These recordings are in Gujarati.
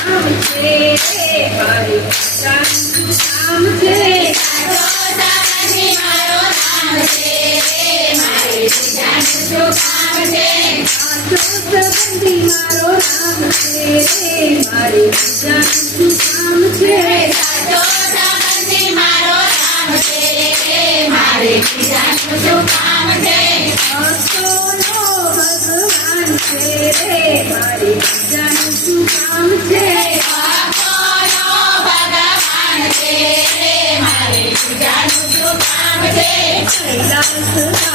કામ છે મારે જાનું કામ છે સાચો સંબંધી મારો નામ છે મારે જાનું કામ છે ભગવાન છે મારે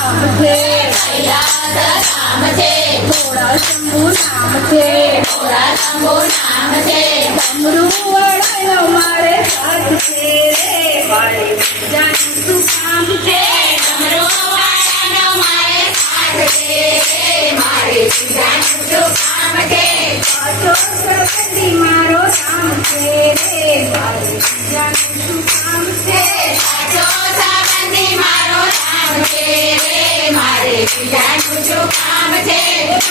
નામ છે થોડા શંભુ નામ છે ડમરું વડાયો મારે સાથ છે. રે મારે જાનું કામ છે. સાચો સંબંધી મારો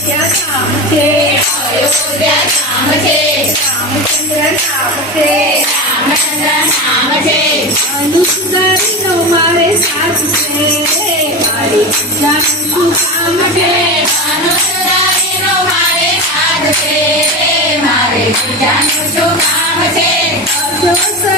જાનું કામ છે અયોધ્યા નામ છે રામચંદ્ર નામ છે અનુસુંદરીનો મારે સાથ છે રે મારે જાનું કામ છે સાચો સંબંધી મારો નામ છે.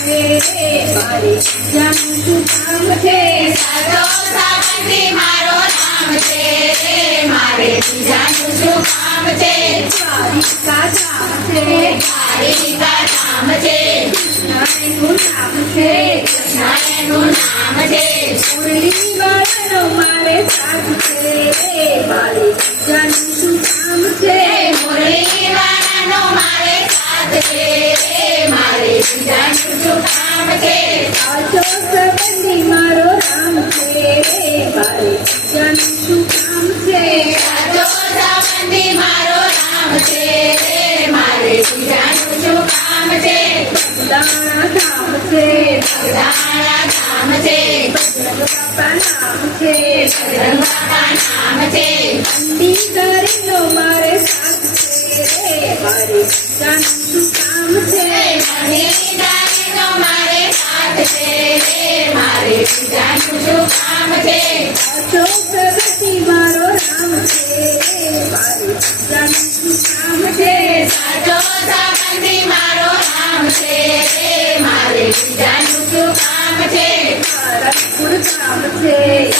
રે મારે જાનું કામ છે. સાચો સંબંધી મારો નામ છે રે મારે જાનું કામ છે દ્વારિકા નામ છે કૃષ્ણનું નામ છે મુરલી વાળાનો મારે સાથ છે મારે દાણા નામ છે બાપા નામ છે અંડી કરીનો મારે સાથ છે મારે જાનું કામ છે. સાચો પ્રગતિ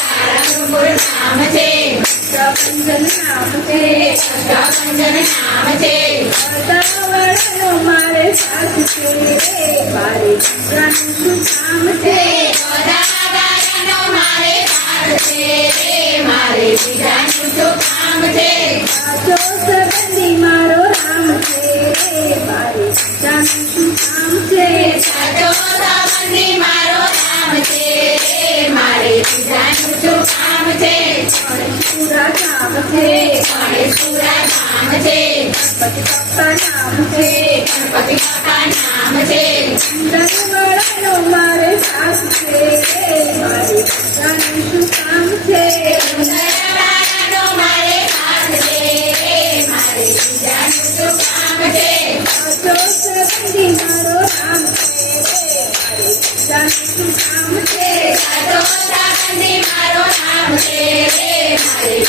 પાલનપુર નામ છે પ્રબંધન નામ છે વાતાવરણનો મારે સાથ છે રે મારે જાનું કામ છે સાચો સંબંધી પૂરા નામ છે ગણપતિ પપ્પા નામ છે દરવાળાનો મારે સાથ છે રે મારે જાનું કામ છે સાચો